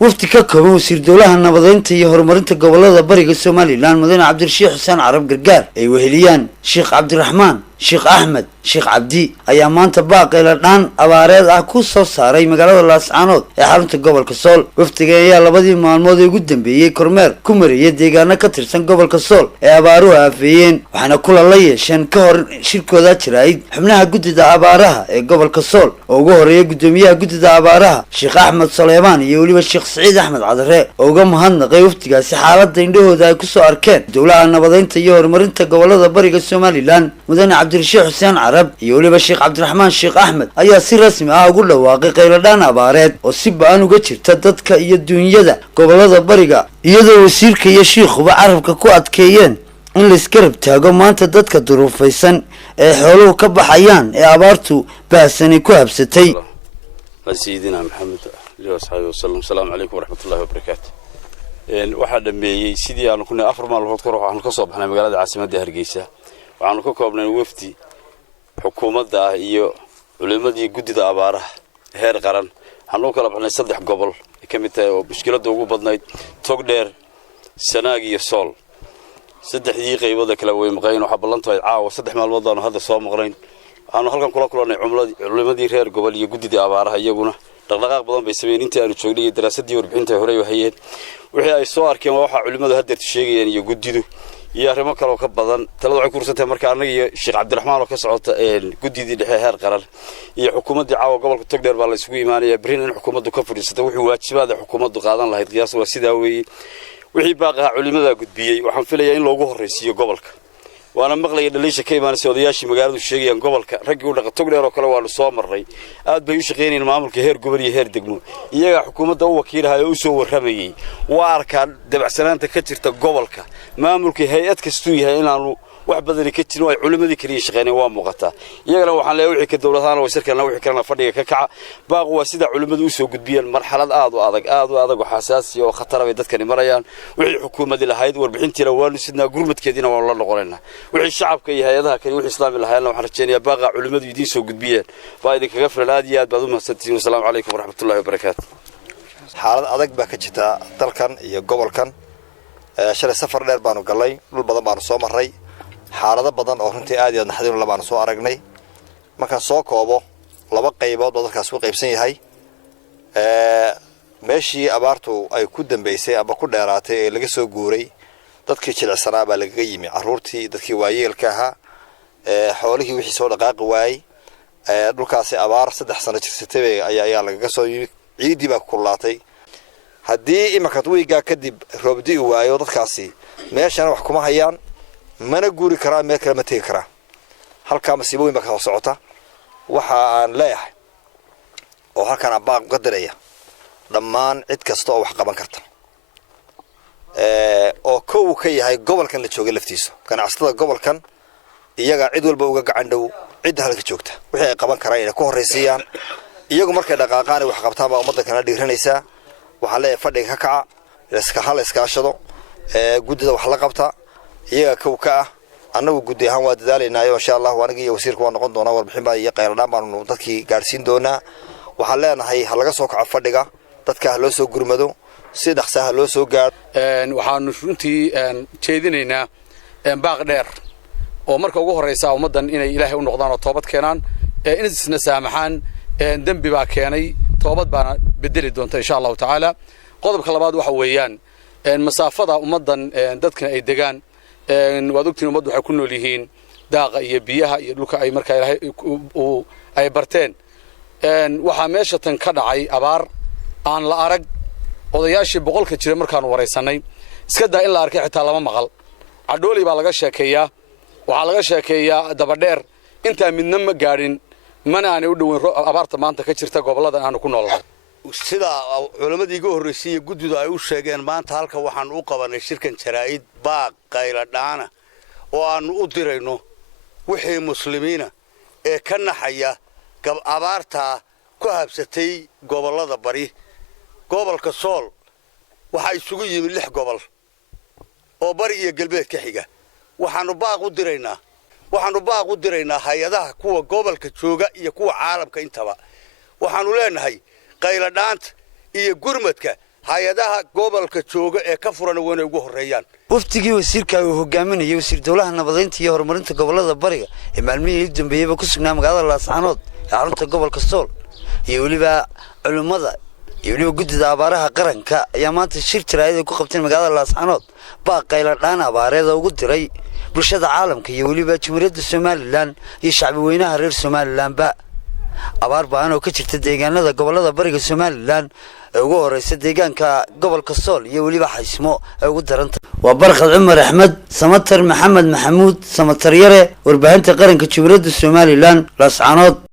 wafdi ka kooban wasiir dowlaha nabadeynta iyo horumarinta gobolada bariga Soomaaliland mudane Cabdirashiix Xuseen Carab Gargaar ay weheliyaan Sheekh Cabdiraxmaan Sheekh Ahmed Sheekh Cabdi ayaa maanta baaqayla dhan abaareed ah ku soo saaray magaalada Laascaanood ee xarunta gobolka Sool. wafdiga ayaa labadii maalmood ugu dambeeyay kormeer ku mariyay deegaano ka tirsan gobolka Sool ee abaaruhu aafeeyeen waxaana kula la yeesheen ka hor shirkooda jirayd xubnaha guddida abaaraha ee gobolka Sool oo ugu horeeyay gudoomiyaha guddida abaaraha Sheekh Axmed Suleymaan iyo waliba Sheekh Saciid Axmed Cadare oo uga mahadnaqay wafdigaasi xaaladda indhahooda ay ku soo arkeen dowladda nabadeynta iyo horumarinta gobolada bariga Soomaaliland mudane Cabdirashiix Xuseen Carab iyo waliba Sheekh Cabdiraxmaan Sheekh Ahmed ayaa si rasmi ah ugu dhawaaqay qayladhaan abaareed oo si ba'an uga jirta dadka iyo dunyada gobolada bariga iyadoo wasiirka iyo sheekhuba carabka ku adkeeyeen in la iska rab taago maanta dadka duruufaysan ee xooluhu ka baxayaan ee abaartu baahsanay ku habsatay. سيدنا محمد وصحبه وسلم السلام عليكم ورحمة الله وبركاته. waxaa dhameeyay sidii aan ku afar maalmood ka hor waxaan ka soo baxnay magaalada caasimadda Hargeysa waxaan ka koobnay wafdi xukuumadda iyo culimadii guddida abaaraha heer qaran waxaan kala baxnay 3 gobol ka mid tahay oo mushkiladda ugu badnayd Togdheer Sanaag iyo Sool saddexdii qaybood kala way maqayn waxa ballantahay caawa 3 maalmood aan hadda soo maqnayn waxaan halkan kula kulanay culimadii reer gobol iyo guddida abaaraha iyaguna dhaqdhaqaaq badan bay sameeyeen intii aanu joognay daraasadii warbixinta hore ay hayeen wixii ay soo arkeen waxa culimadu hadda sheegayeen iyo guddidu iyo arrimo kale oo ka badan talada waxay ku rursantay marka anaga iyo Sheekh Cabdiraxmaan oo ka socota guddidii dhexe heer qaran iyo xukuumadda caawa gobolka Togdheer baa la isugu iimaanaya bariin in xukuumaddu ka fadhiisato wixii waajibaad xukuumaddu qaadan lahayd qiyaas waa sidaa weeyay wixii baaqaha culimada gudbiyay waxaan filayaa in loogu horeysiyo gobolka waana maqlay dhaliisha ka imaanaysa odayaashii magaaladu sheegayaan gobolka ragii u dhaqa Togdheer oo kale waa soo marray aad bay u shaqeynayeen maamulka heer gobol iyo heer degmo iyaga xukuumadda u wakiilaha oo soo waramayay waa arkaan dabacsanaanta ka jirta gobolka maamulka hay'ad kastuu yahay inaanu wax badan ka jirin ay culimadii kaliya shaqeynayaan waa muuqata iyagana waxaan leeyahay wixii ka dawladana way shirkana wixii kalena fadhiga ka kaca baaq waa sida culimadu u soo gudbiyeen marxalad aad u adag oo xasaasi oo khatar ah dadkani marayaan wixii xukuumadii lahayd warbixintiina waanu sidna gurmadkeedina waan la noqonaynaa wixii shacabka iyo hay'adaha kale wixii islaami lahaayeen waxaan rajaynayaa baaqa culimadu idin soo gudbiyeen baa idin kaga filan aad iyo aad baad u mahadsantihiin assalaamu calaykum waraxmatullaahi wabarakaatuh xaalad adag baa ka jirta dalkan iyo gobolkan shalay safar dheer baanu galay dhul badan baanu soo maray xaalado badan oo runtii aad iyo naxdin la baan soo aragnay marka soo koobo laba qaybood oo dadkaas ku qaybsan yahay meeshii abaartu ay ku dambeysay aba ku dheeraatay ee laga soo guuray dadkii jilicsanaa baa laga yimi caruurtii dadkii waayeelka ahaa xoolihii wixii soo dhaqaaqi waayay dhulkaasi abaar 3 sano jirsatay ayaa laga soo yimi ciidii baa kululaatay haddii imaka wiiga kadib roobdi waayo dadkaasi meeshan wax kuma hayaan mana guuri karaa meel kale ma tagi karaa halka masiibooyin baa ka socota waxa aan leeyahay oo halkan baaq qadaraya dhammaan cid kasta oo wax qaban karta oo koow ka yahay gobolkan la jooga laftiisa ganacsatada gobolkan iyaga cid walba uga gacan dhow cid halka joogta wixii ay qaban karaan inay ku horeysiyaan iyagu markay dhaqaaqaan wax qabtaan baa ummadda kana dhiiranaysa waxa leeyahay fadhiga ka kaca iska ashado guddida wax la qabta iyaga kowka ah annagu guddi ahaan waa dadaalaynaayoo insha Allah waaniga iyo wasiirku waa noqon doona warbixin baa iyo qayladhaan baanu dadkii gaarsiin doonaa waxaan leenahay ha laga soo kaco fadhiga dadka loo soo gurmado si dhaqso ah loo soo gaar waxaanu runtii jeedinaynaa baaq dheer oo marka ugu horeysa ummadan inay Ilaahay u noqdaan oo toobad keenaan in isna saamaxaan dambi baa keenay toobad baana bedeli doonta insha Allah taala qodobka labaad waxa weeyaan masaafada ummadan dadkan ay degaan waad ogtiin ummaddu waxay ku nool yihiin daaqa iyo biyaha iyo dhulka ay markaa Ilaahay ay barteen waxa meesha tan ka dhacay abaar aan la arag odayaashii boqolka jira markaan wareysanay iska daa in la arkay xitaa lama maqal cadhooli baa laga sheekeeyaa waxa laga sheekeeyaa dabadheer inta midna ma gaarin mana aan u dhaweyn abaarta maanta ka jirta gobolada aan ku noolahay sida culimadii ugu horeysay guddidu ay u sheegeen maanta halka waxaan u qabanay shirkan jaraa'id baaq qayladhaana oo aan u dirayno wixii muslimiina ee ka naxaya abaarta ku habsatay gobolada bari gobolka Sool waxa isugu yimid 6 gobol oo bari iyo galbeed ka xiga waxaanu baaq u diraynaa hay'adaha kuwa gobolka jooga iyo kuwa caalamka intaba waxaanu leenahay qayladhaanta iyo gurmadka hay-adaha gobolka jooga ee ka furan waa inay ugu horreeyaan. waftigii wasiirka uu hogaaminayay wasiir dowlaha nabadeynta iyo horumarinta gobolada bariga ee maalmihii u dambeeyayba ku sugnaa magaalada Laascaanood ee xarunta gobolka Sool iyo waliba culimada iyo waliba guddida abaaraha qaranka ayaa maanta shir jaraa'id ku qabtay magaalada Laascaanood baaqayla dhaan abaareeda ugu diray bulshada caalamka iyo waliba Jamhuuriyadda Soomaaliland iyo shacbi weynaha reer Soomaaliland ba abaar baan oo ka jirta deegaanada gobolada bariga Soomaaliland ee ugu horeysa deegaanka gobolka Sool iyo waliba Xaysmo ee ugu daranta waa Barkad Cumar Axmed Samatar Maxamed Maxamuud Samatar Yare warbaahinta qaranka Jamhuuriyadda Soomaaliland Laascaanood.